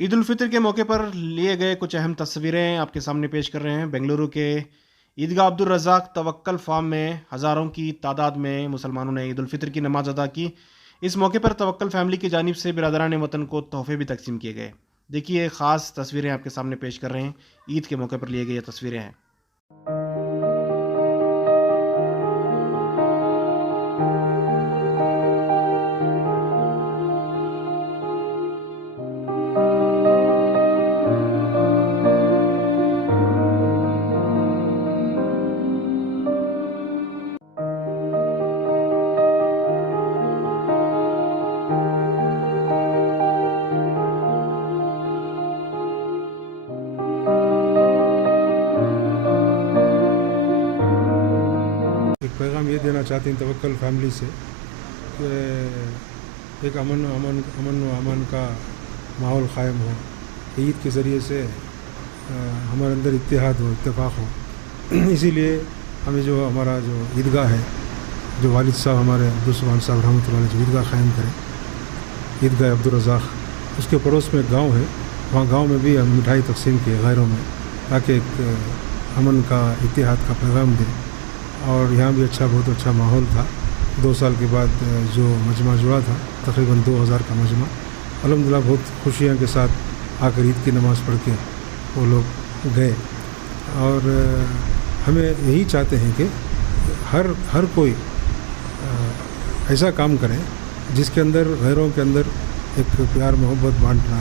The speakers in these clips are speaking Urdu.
عید الفطر کے موقع پر لیے گئے کچھ اہم تصویریں آپ کے سامنے پیش کر رہے ہیں۔ بنگلورو کے عیدگاہ عبدالرزاق توکل فارم میں ہزاروں کی تعداد میں مسلمانوں نے عید الفطر کی نماز ادا کی۔ اس موقع پر توکل فیملی کی جانب سے برادران وطن کو تحفے بھی تقسیم کیے گئے۔ دیکھیے خاص تصویریں آپ کے سامنے پیش کر رہے ہیں، عید کے موقع پر لیے گئے یہ تصویریں ہیں۔ ایک پیغام یہ دینا چاہتے ہیں توکل فیملی سے کہ ایک امن و امان کا ماحول قائم ہو، عید کے ذریعے سے ہمارے اندر اتحاد ہو، اتفاق ہو۔ اسی لیے ہمیں جو ہمارا جو عیدگاہ ہے، جو والد صاحب ہمارے عبدالسبحان صاحب رحمۃ اللہ علیہ جو عیدگاہ قائم کریں، عیدگاہ عبدالرزاق، اس کے پڑوس میں ایک گاؤں ہے، وہاں گاؤں میں بھی ہم مٹھائی تقسیم کیے غیروں میں، تاکہ ایک امن کا اتحاد کا پیغام دیں۔ اور یہاں بھی بہت اچھا ماحول تھا۔ 2 سال کے بعد جو مجمع جڑا تھا، تقریباً 2000 کا مجمع، الحمدللہ بہت خوشیاں کے ساتھ آ کر عید کی نماز پڑھ کے وہ لوگ گئے۔ اور ہمیں یہی چاہتے ہیں کہ ہر کوئی ایسا کام کرے جس کے اندر غیروں کے اندر ایک پیار محبت بانٹنا،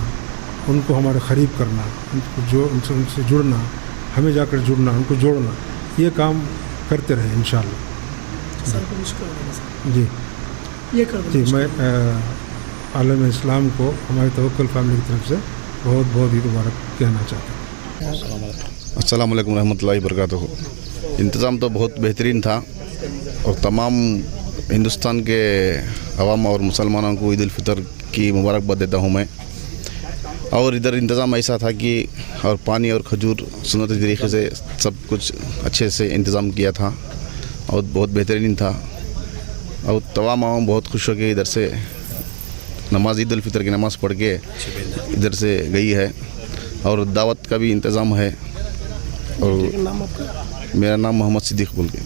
ان کو ہمارے قریب کرنا، ان سے جڑنا، ہمیں جا کر جڑنا، ان کو جوڑنا، یہ کام کرتے رہیں انشاءاللہ۔ جی میں عالم اسلام کو ہمارے توکل فیملی کی طرف سے بہت بہت عید مبارک کہنا چاہتا ہوں۔ السلام علیکم ورحمۃ اللہ وبرکاتہ۔ انتظام تو بہت بہترین تھا، اور تمام ہندوستان کے عوام اور مسلمانوں کو عید الفطر کی مبارکباد دیتا ہوں میں۔ اور ادھر انتظام ایسا تھا کہ اور پانی اور کھجور سنتی طریقے سے سب کچھ اچھے سے انتظام کیا تھا، اور بہت بہترین تھا، اور تمام عوام بہت خوش ہو کے ادھر سے نماز عید الفطر کی نماز پڑھ کے ادھر سے گئی ہے، اور دعوت کا بھی انتظام ہے۔ اور میرا نام محمد صدیق بول کے۔